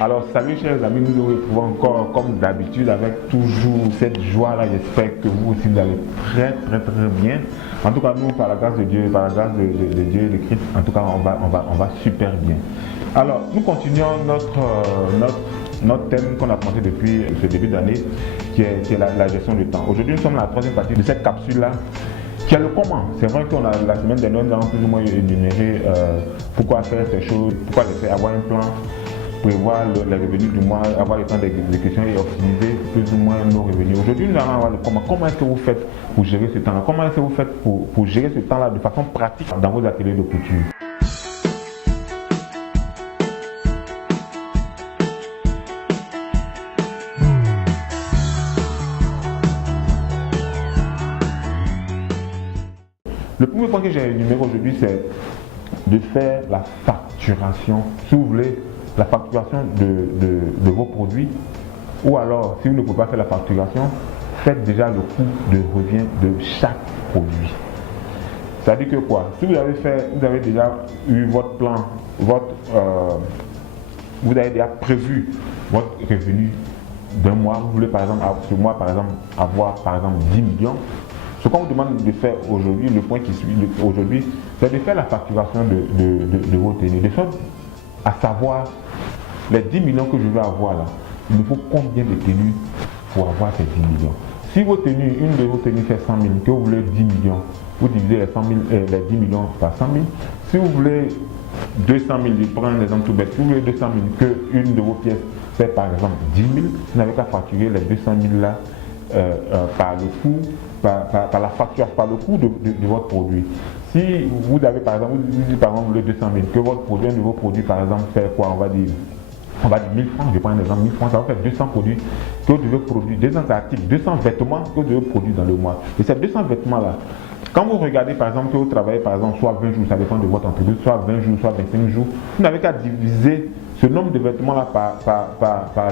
Alors, salut chers amis, nous nous retrouvons encore comme d'habitude avec toujours cette joie-là. J'espère que vous aussi vous allez très bien. En tout cas, nous, par la grâce de Dieu, par la grâce de Dieu et de Christ, en tout cas, on va super bien. Alors, nous continuons notre thème qu'on a commencé depuis ce début d'année, qui est la gestion du temps. Aujourd'hui, nous sommes à la troisième partie de cette capsule-là, qui est le comment. C'est vrai qu'on a la semaine dernière, nous avons plus ou moins énuméré pourquoi faire ces choses, pourquoi les faire, avoir un plan, prévoir les revenus du mois, avoir le temps d'exécution et optimiser plus ou moins nos revenus. Aujourd'hui, nous allons avoir le comment. Comment est-ce que vous faites pour gérer ce temps-là? Comment est-ce que vous faites pour gérer ce temps-là de façon pratique dans vos ateliers de couture? Le premier point que j'ai énuméré aujourd'hui, c'est de faire la facturation. Si vous voulez, la facturation de vos produits, ou alors, si vous ne pouvez pas faire la facturation, faites déjà le coût de revient de chaque produit. C'est-à-dire que quoi? Si vous avez déjà eu votre plan, vous avez déjà prévu votre revenu d'un mois, vous voulez par exemple, ce mois par exemple, avoir par exemple 10 millions, ce qu'on vous demande de faire aujourd'hui, le point qui suit aujourd'hui, c'est de faire la facturation de vos tenues. De sorte à savoir, les 10 millions que je vais avoir là, il me faut combien de tenues pour avoir ces 10 millions. Si vos tenues, une de vos tenues fait 100 000, que vous voulez 10 millions, vous divisez les 10 millions par 100 000. Si vous voulez 200 000, je prends un exemple tout bête, si vous voulez 200 000, qu'une de vos pièces fait par exemple 10 000, vous n'avez qu'à facturer les 200 000 là par le coût, par la facture, par le coût de votre produit. Si vous avez par exemple, vous voulez 200 000, que votre produit, un de vos produits par exemple fait quoi, on va dire 1000 francs, je prends un exemple, 1000 francs, ça va faire 200 produits que vous devez produire, 200 articles, 200 vêtements que vous devez produire dans le mois. Et ces 200 vêtements-là, quand vous regardez par exemple que vous travaillez par exemple soit 20 jours, ça dépend de votre entreprise, soit 20 jours, soit 25 jours, vous n'avez qu'à diviser ce nombre de vêtements-là par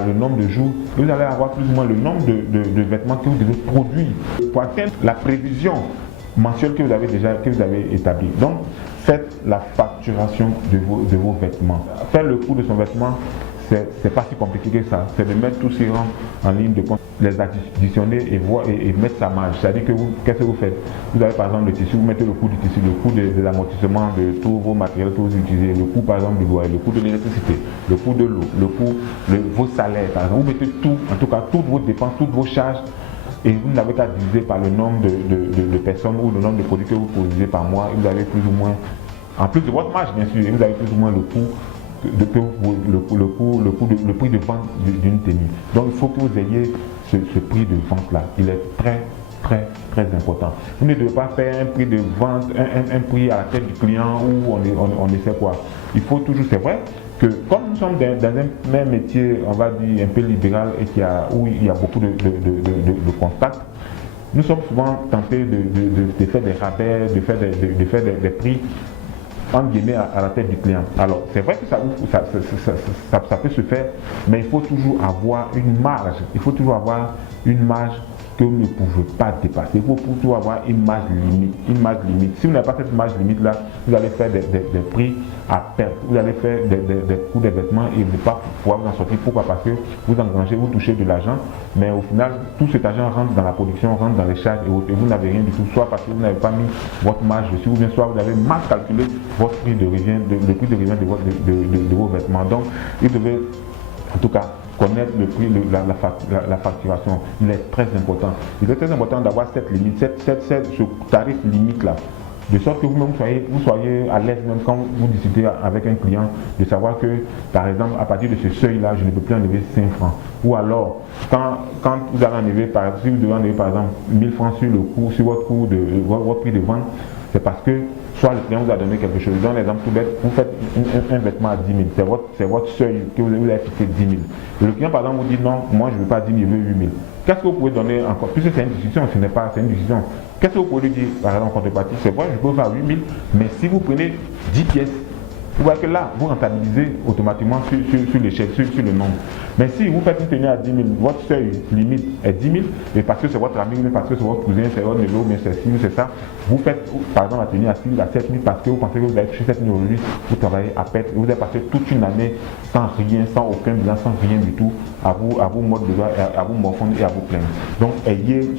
le nombre de jours, et vous allez avoir plus ou moins le nombre de vêtements que vous devez produire pour atteindre la prévision mensuelle que vous avez établie. Donc, faites la facturation de vos vêtements. Faire le coût de son vêtement, c'est pas si compliqué que ça. C'est de mettre tous ces rangs en ligne de compte, les additionner et mettre sa marge. C'est-à-dire que qu'est-ce que vous faites? Vous avez par exemple le tissu, vous mettez le coût du tissu, le coût de l'amortissement de tous vos matériels que vous utilisez, le coût par exemple du loyer, le coût de l'électricité, le coût de l'eau, le coût de vos salaires. Par exemple, vous mettez tout, en tout cas toutes vos dépenses, toutes vos charges, et vous n'avez qu'à diviser par le nombre de personnes ou le nombre de produits que vous produisez par mois, et vous avez plus ou moins, en plus de votre marge bien sûr, et vous avez plus ou moins le coût le prix de vente d'une tenue. Donc il faut que vous ayez ce prix de vente là. Il est très important. Vous ne devez pas faire un prix de vente, un prix à la tête du client où on essaie quoi. Il faut toujours, c'est vrai que comme nous sommes dans un même métier, on va dire un peu libéral et où il y a beaucoup de contacts, nous sommes souvent tentés de faire des rabais, de faire des prix en guillemets à la tête du client. Alors c'est vrai que ça peut se faire, mais il faut toujours avoir une marge. Il faut toujours avoir une marge que vous ne pouvez pas dépasser. Il faut toujours avoir une marge limite. Si vous n'avez pas cette marge limite là, vous allez faire des prix à perte. Vous allez faire des coûts des vêtements et ne pas pouvoir vous en sortir. Pourquoi? Parce que vous engrangez, vous touchez de l'argent, mais au final, tout cet argent rentre dans la production, rentre dans les charges et vous n'avez rien du tout. Soit parce que vous n'avez pas mis votre marge dessus, ou bien soit vous avez mal calculé votre prix de revient, le prix de revient de vos vêtements. Donc, vous devez en tout cas connaître le prix de la facturation. Il est très important. Il est très important d'avoir cette limite, ce tarif limite là. De sorte que vous-même vous soyez à l'aise même quand vous discutez avec un client, de savoir que par exemple à partir de ce seuil-là, je ne peux plus enlever 5 francs. Ou alors, quand vous allez enlever, si vous devez enlever par exemple 1000 francs sur votre prix de vente, c'est parce que soit le client vous a donné quelque chose. Je donne l'exemple tout bête, vous faites un vêtement à 10 000, c'est votre seuil que vous avez fixé 10 000. Et le client par exemple vous dit non, moi je ne veux pas 10 000, je veux 8 000. Qu'est-ce que vous pouvez donner encore? Puisque c'est une discussion, ce n'est pas, c'est une discussion. Qu'est-ce que vous pouvez lui dire par exemple en contrepartie? C'est vrai, je peux faire 8 000, mais si vous prenez 10 pièces, vous voyez que là, vous rentabilisez automatiquement sur l'échelle, sur le nombre. Mais si vous faites une tenue à 10 000, votre seuil limite est 10 000, et parce que c'est votre ami, parce que c'est votre cousin, c'est votre neveu, mais c'est ci, c'est ça, vous faites par exemple la tenue à 6 000, à 7 000, parce que vous pensez que vous allez toucher 7 000 aujourd'hui, vous travaillez à perte, vous avez passé toute une année sans rien, sans aucun bilan, sans rien du tout, à vous mordre le doigt, à vous morfondre et à vous plaindre. Donc ayez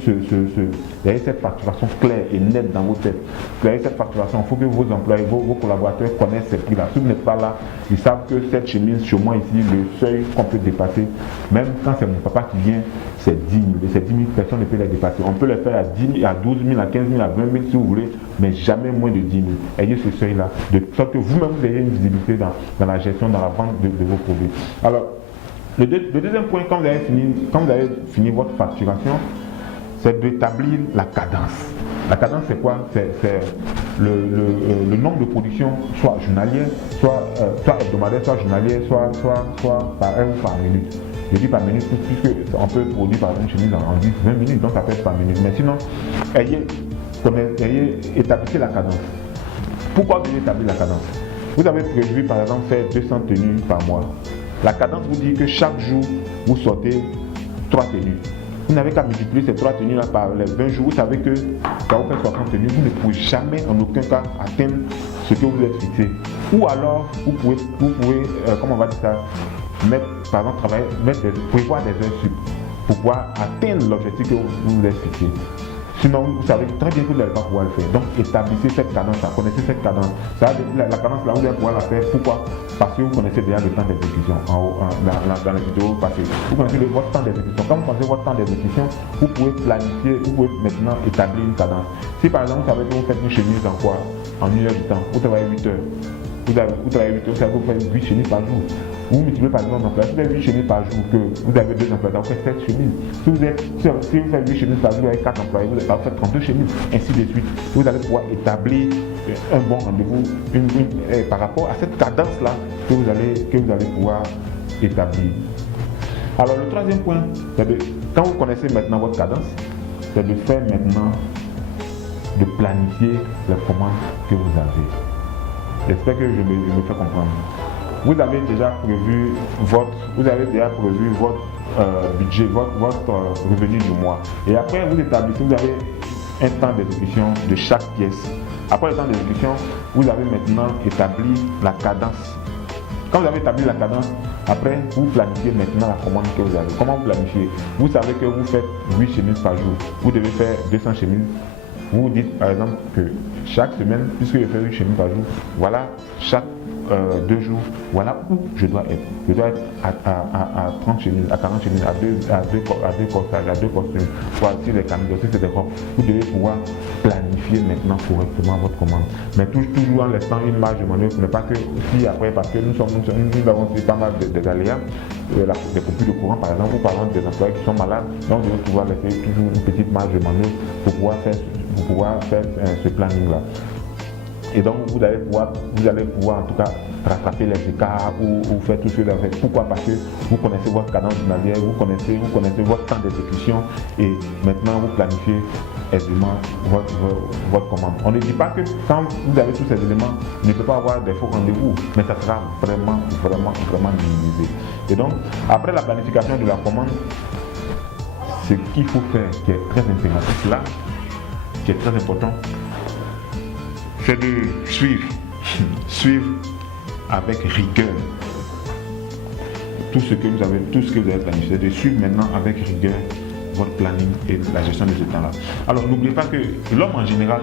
cette facturation claire et nette dans vos têtes. Ayez cette facturation, il faut que vos employés, vos collaborateurs connaissent ces prix-là. Si vous n'êtes pas là, ils savent que cette chemise, chez moi ici, le seuil qu'on peut dépasser, même quand c'est mon papa qui vient, c'est 10 000. Et ces 10 000, personne ne peut les dépasser. On peut les faire à 10 000, à 12 000, à 15 000, à 20 000 si vous voulez, mais jamais moins de 10 000. Ayez ce seuil-là, de sorte que vous-même vous ayez une visibilité dans la gestion, dans la vente de vos produits. Alors, le deuxième point, quand vous avez fini votre facturation, c'est d'établir la cadence. La cadence, c'est quoi? C'est le nombre de productions, soit journalière, soit hebdomadaire, soit journalière, soit par heure ou par minute. Je dis par minute, puisqu'on peut produire par exemple une chemise en 10-20 minutes, donc ça peut être par minute. Mais sinon, établissez la cadence. Pourquoi vous établissez la cadence? Vous avez prévu par exemple faire 200 tenues par mois. La cadence vous dit que chaque jour, vous sortez 3 tenues. Vous n'avez qu'à multiplier ces 3 tenues-là par les 20 jours. Vous savez que ça vous fait 60 tenues. Vous ne pouvez jamais en aucun cas atteindre ce que vous êtes fixé. Ou alors, vous pouvez comment on va dire ça, par exemple, prévoir des heures sup pour pouvoir atteindre l'objectif que vous vous êtes fixé. Sinon, vous savez très bien que vous n'allez pas pouvoir le faire. Donc, établissez cette cadence-là, connaissez cette cadence. La cadence-là, vous allez pouvoir la faire. Pourquoi? Parce que vous connaissez déjà le temps d'exécution dans la vidéo passée. Vous connaissez votre temps d'exécution. Quand vous connaissez votre temps d'exécution, vous pouvez planifier, vous pouvez maintenant établir une cadence. Si par exemple, vous savez que vous faites une chemise en quoi? En 1 heure du temps, vous travaillez 8 heures. Vous travaillez 8 heures, ça vous fait 8 chemises par jour. Vous multipliez par exemple d'emplois. Si vous avez 8 chemises par jour, que vous avez 2 emplois, ça vous fait 7 chemises. Si vous faites 8 chemises par jour avec 4 employés, ça vous fait 32 chemises, ainsi de suite. Vous allez pouvoir établir un bon rendez-vous par rapport à cette cadence-là que vous allez pouvoir établir. Alors le troisième point, c'est quand vous connaissez maintenant votre cadence, c'est de faire maintenant, de planifier les commandes que vous avez. J'espère que je me fais comprendre. Vous avez déjà prévu votre budget, votre revenu du mois. Et après, vous établissez, vous avez un temps d'exécution de chaque pièce. Après le temps d'exécution, vous avez maintenant établi la cadence. Quand vous avez établi la cadence, après, vous planifiez maintenant la commande que vous avez. Comment vous planifiez? Vous savez que vous faites 8 chemises par jour. Vous devez faire 200 chemises. Vous dites par exemple que chaque semaine, puisque je fais 8 chemises par jour, voilà, chaque 2 jours, voilà où je dois être. Je dois être à 30 chemises, à 40 chemises, à deux corsages, à 2 costumes, soit si les camisoles, si c'est des robes. Vous devez pouvoir planifier maintenant correctement votre commande. Mais toujours en laissant une marge de manœuvre, mais pas que si après, parce que nous avons aussi pas mal des aléas, des coupures de courant par exemple, ou par exemple des employés qui sont malades, donc vous devez pouvoir laisser toujours une petite marge de manœuvre pour pouvoir faire ce planning-là. Et donc vous allez pouvoir en tout cas rattraper les écarts ou faire tout ce que vous avez fait. Pourquoi? Parce que vous connaissez votre cadence journalière, vous connaissez votre temps d'exécution et maintenant vous planifiez aisément votre commande. On ne dit pas que quand vous avez tous ces éléments, il ne peut pas avoir des faux rendez-vous, mais ça sera vraiment minimisé. Et donc, après la planification de la commande, ce qu'il faut faire, qui est très impératif là, qui est très important, c'est de suivre avec rigueur tout ce que vous avez planifié, de suivre maintenant avec rigueur votre planning et la gestion de ce temps-là. Alors n'oubliez pas que l'homme en général,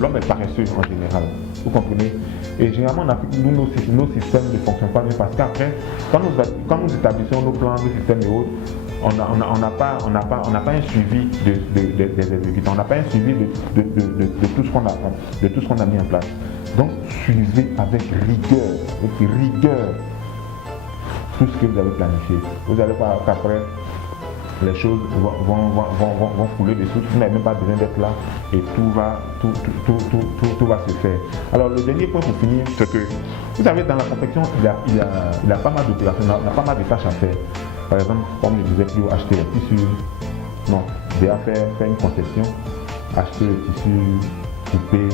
l'homme est paresseux en général, vous comprenez? Et généralement en Afrique, nos systèmes ne fonctionnent pas bien parce qu'après, quand nous établissons nos plans, nos systèmes et autres, on n'a pas un suivi des exécutants, on n'a pas un suivi de tout ce qu'on a mis en place. Donc suivez avec rigueur tout ce que vous avez planifié. Vous allez voir qu'après les choses vont couler des sources, vous n'avez même pas besoin d'être là et tout va se faire. Alors le dernier point pour finir, c'est que vous savez dans la confection, il y a pas mal d'opérations, il y a pas mal de tâches à faire. Par exemple, comme je disais plus haut, acheter les tissus, déjà faire une conception, acheter le tissu, couper,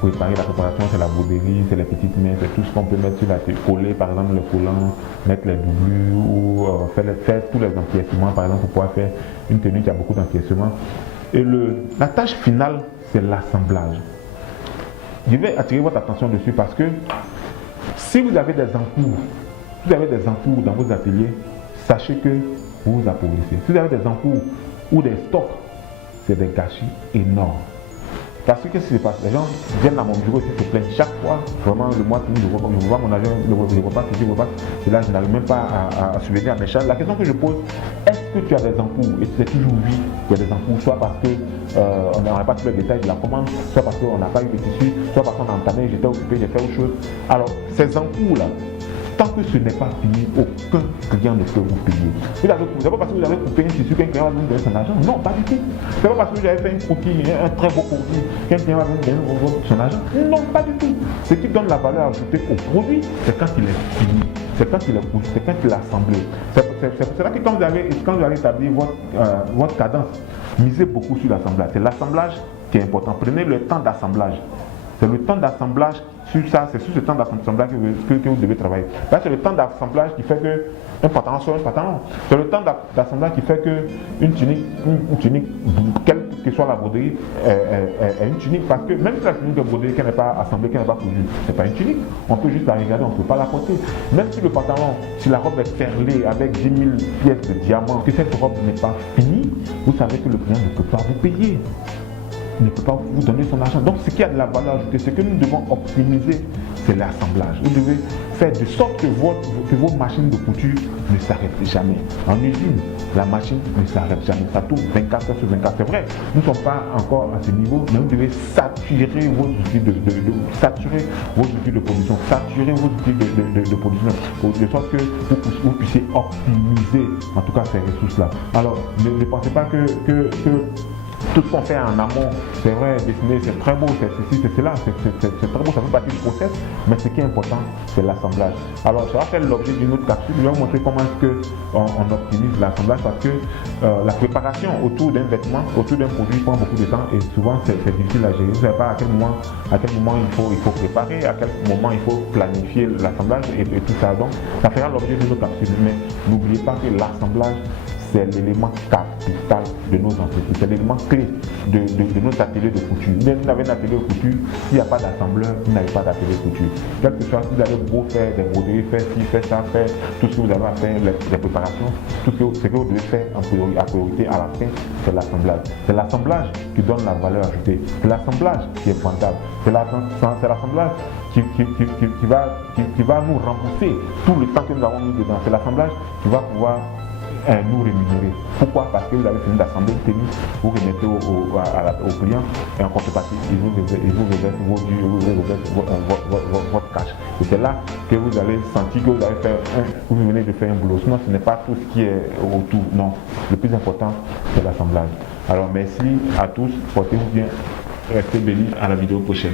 préparer la préparation, c'est la broderie, c'est les petites mains, c'est tout ce qu'on peut mettre sur la tête, coller par exemple le collant, mettre les doublures ou faire tous les empiècements par exemple pour pouvoir faire une tenue qui a beaucoup d'empiècements. Et la tâche finale, c'est l'assemblage. Je vais attirer votre attention dessus parce que si vous avez des encours, dans vos ateliers, sachez que vous vous appauvrissez. Si vous avez des encours ou des stocks, c'est des gâchis énormes. Parce que qu'est-ce qui se passe? Les gens viennent à mon bureau et se plaignent chaque fois. Vraiment, le mois fini, je vois mon agent, le repas, et là, je n'arrive même pas à subvenir à mes charges. La question que je pose, est-ce que tu as des encours? Et c'est toujours oui, il y a des encours, soit parce qu'on n'aurait pas tous les détails de la commande, soit parce qu'on n'a pas eu de tissu, soit parce qu'on a entamé, j'étais occupé, j'ai fait autre chose. Alors, ces encours-là, tant que ce n'est pas fini, aucun client ne peut vous payer. C'est pas parce que vous avez coupé un tissu qu'un client va vous donner son argent. Non, pas du tout. C'est pas parce que vous avez fait un croquis, un très beau croquis, qu'un client va vous donner son argent. Non, pas du tout. Ce qui donne la valeur ajoutée au produit, c'est quand il est fini. C'est quand il est cousu, c'est quand il est assemblé. C'est pour cela que quand vous allez établir votre cadence, misez beaucoup sur l'assemblage. C'est l'assemblage qui est important. Prenez le temps d'assemblage. C'est le temps d'assemblage sur ça, c'est sur ce temps d'assemblage que vous devez travailler. Là, c'est le temps d'assemblage qui fait que un pantalon soit un pantalon. C'est le temps d'assemblage qui fait que une tunique, quelle que soit la broderie, est une tunique. Parce que même si la tunique de broderie qu'elle n'est pas assemblée, qu'elle n'est pas cousue, c'est pas une tunique. On peut juste la regarder, on ne peut pas la porter. Même si le pantalon, si la robe est perlée avec 10 000 pièces de diamants, que cette robe n'est pas finie, vous savez que le client ne peut pas vous payer. Ne peut pas vous donner son argent. Donc ce qui a de la valeur ajoutée, ce que nous devons optimiser, c'est l'assemblage. Vous devez faire de sorte que vos machines de couture ne s'arrêtent jamais. En usine, la machine ne s'arrête jamais. Ça tourne 24 heures sur 24. C'est vrai, nous ne sommes pas encore à ce niveau, mais vous devez saturer vos outils de production, saturer vos outils de production, de sorte que vous puissiez optimiser en tout cas ces ressources-là. Alors, ne pensez pas que tout ce qu'on fait en amont, c'est vrai, dessiner, c'est très beau, c'est ceci, c'est cela, c'est très beau, ça fait partie du process, mais ce qui est important, c'est l'assemblage. Alors, ça va faire l'objet d'une autre capsule, je vais vous montrer comment est-ce qu'on optimise l'assemblage, parce que la préparation autour d'un vêtement, autour d'un produit prend beaucoup de temps et souvent c'est difficile à gérer. Vous ne savez pas à quel moment il faut préparer, à quel moment il faut planifier l'assemblage et tout ça. Donc, ça fera l'objet d'une autre capsule, mais n'oubliez pas que l'assemblage, c'est l'élément capital de nos entreprises, c'est l'élément clé de nos ateliers de couture. Vous avez un atelier de couture, s'il n'y a pas d'assembleur, vous n'avez pas d'atelier de couture. Quel que soit, si vous avez beau faire des broderies, faire ci, faire ça, faire tout ce que vous avez à faire, les préparations, tout ce que vous devez faire en priorité à la fin, c'est l'assemblage. C'est l'assemblage qui donne la valeur ajoutée. C'est l'assemblage qui est rentable. C'est l'assemblage qui va nous rembourser tout le temps que nous avons mis dedans. C'est l'assemblage qui va pouvoir nous rémunérer. Pourquoi? Parce que vous avez fini d'assembler une tenue, vous remettez au client et en contrepartie, il vous reverse votre cash. Et c'est là que vous allez sentir que vous venez de faire un boulot. Sinon, ce n'est pas tout ce qui est autour. Non, le plus important, c'est l'assemblage. Alors, merci à tous, portez-vous bien, restez bénis, à la vidéo prochaine.